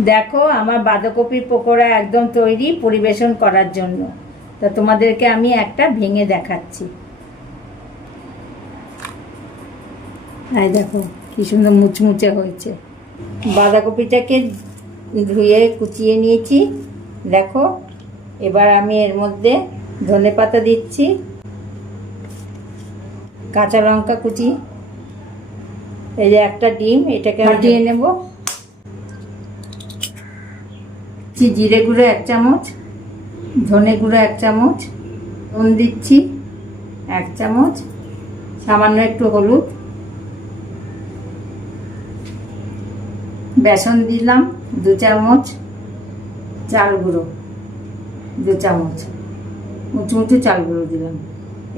দেখো, আমার বাঁধাকপির পকোড়া একদম তৈরি পরিবেশন করার জন্য। তা তোমাদেরকে আমি একটা ভেঙে দেখাচ্ছি। এই দেখো, কি সুন্দর মুচমুচে হয়েছে। বাঁধাকপিটাকে ধুয়ে, কুচিয়ে নিয়েছি। দেখো, এবার আমি এর মধ্যে ধনে পাতা দিচ্ছি। কাঁচা লঙ্কা কুচি। এই যে একটা ডিম, এটাকে ফাটিয়ে নেব। দিচ্ছি জিরে গুঁড়ো এক চামচ, ধনে গুঁড়ো এক চামচ, নুন দিচ্ছি এক চামচ, সামান্য একটু হলুদ, বেসন দিলাম দু চামচ, চাল গুঁড়ো দু চামচ, উঁচু উঁচু চাল গুঁড়ো দিলাম।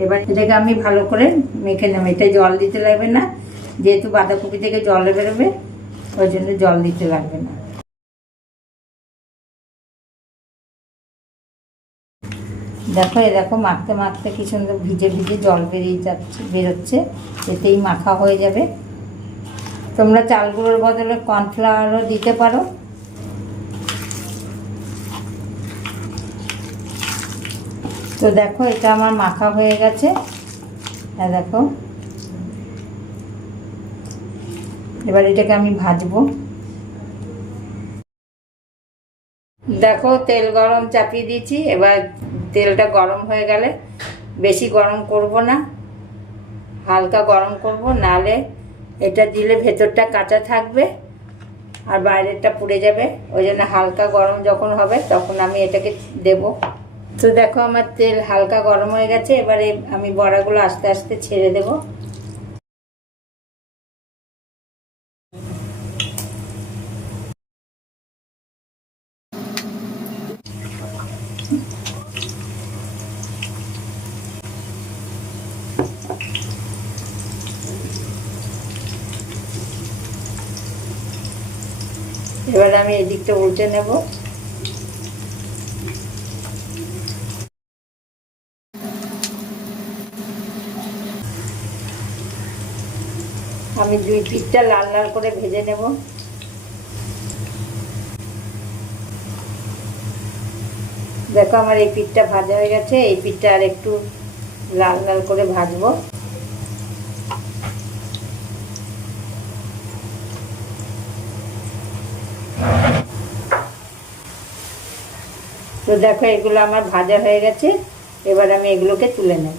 এবার এটাকে আমি ভালো করে মেখে নেব, এটা জল দিতে লাগবে না, যেহেতু বাঁধাকপি থেকে জল বেরোবে, ওই জন্য জল দিতে লাগবে না। দেখো এ দেখো, মাখতে মাখতে কি সুন্দর ভিজে ভিজে জল বেরিয়ে যাচ্ছে, বেরোচ্ছে, এতেই মাখা হয়ে যাবে। তোমরা চালগুলোর বদলে কর্নফ্লাওয়ারও দিতে পারো। তো দেখো, এটা আমার মাখা হয়ে গেছে। হ্যাঁ দেখো। এবার এটাকে আমি ভাজবো। দেখো, তেল গরম চাপিয়ে দিয়েছি, এবার তেলটা গরম হয়ে গেলে বেশি গরম করব না, হালকা গরম করব, নালে এটা দিলে ভেতরটা কাঁচা থাকবে আর বাইরেরটা পুড়ে যাবে, ওই জন্য হালকা গরম যখন হবে তখন আমি এটাকে দেব। তো দেখো, আমার তেল হালকা গরম হয়ে গেছে, এবারে আমি বড়াগুলো আস্তে আস্তে ছেড়ে দেব। এবার আমি এদিকটা উল্টে নেব। আমি দুই পিঠটা লাল লাল করে ভেজে নেব। দেখো আমার এই পিঠটা ভাজা হয়ে গেছে, এই পিঠটা আর একটু লাল লাল করে ভাজবো। তো দেখো এগুলো আমার ভাজা হয়ে গেছে, এবার আমি এগুলোকে তুলে নেব।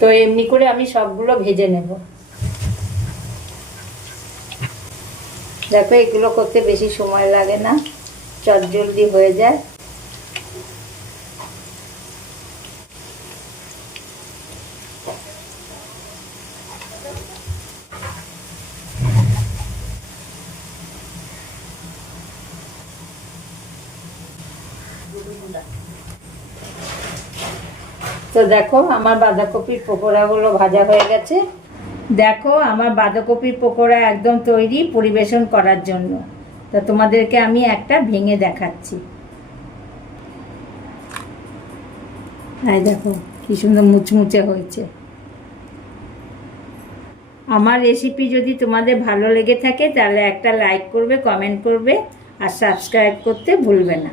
তো এমনি করে আমি সবগুলো ভেজে নেব। দেখো, এগুলো করতে বেশি সময় লাগে না। চট জলদি হয়ে যায়। তো দেখো, আমার বাঁধাকপির পকোড়াগুলো ভাজা হয়ে গেছে। দেখো, আমার বাঁধাকপির পকোড়া একদম তৈরি পরিবেশন করার জন্য। তা তোমাদেরকে আমি একটা ভেঙে দেখাচ্ছি। হ্যাঁ দেখো, কি সুন্দর মুচমুচে হয়েছে। আমার রেসিপি যদি তোমাদের ভালো লেগে থাকে, তাহলে একটা লাইক করবে কমেন্ট করবে, আর সাবস্ক্রাইব করতে ভুলবে না।